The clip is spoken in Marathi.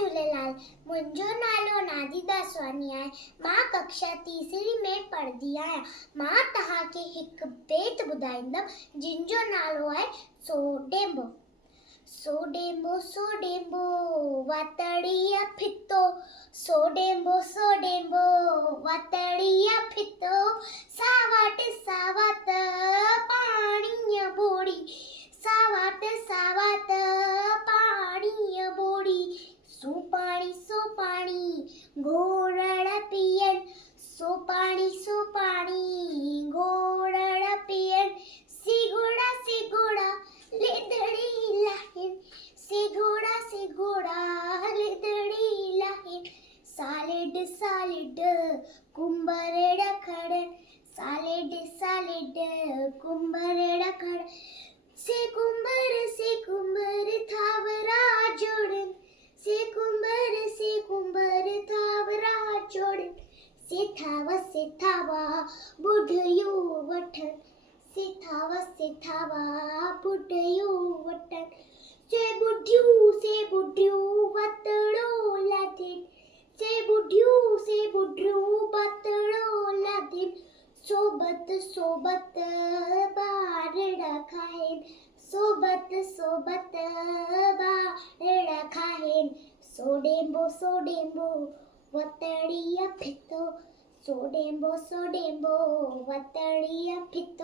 झूलेलाल। मुंहिंजो नालो नादिदा स्वानी आहे। मां कक्षा तीसरी में पढ़ंदी आहियां। मां तव्हांखे हिकु बेत ॿुधाईंदमि जिन जो नालो आहे सोडेंबो। सोडेंबो सोडेंबो वातड़ीअ फितो, सोडेंबो सोडेंबो वातड़ीअ फितो, सावट सावत पाणीअ बोड़ी, सावट सावत पाणीअ बोड़ी, सो पाणी घोड़ड़ पियन, सो पाणी घोड़ड़ पियन, सिगुड़ा लिदड़ी लाहिन, सिगुड़ा लिदड़ी लाहिन, सालिड कुंभर खड़न, सालिड कुंभर खड़न, से कुंभर थावरा जोड़न, से कुंभर थावरा जोड़न, से थावा बुढ़ियो वठन, से थावा बुढ़ियो वठन, से बुढ़ियो वतड़ो लादिन, से बुढ़ियो वतड़ो लादिन, सोबत बारड़ा खाइन, सोबत बारड़ा खाइन, सोडेंबो वतड़िया फितो, सोडेंबो वतड़िया फितो।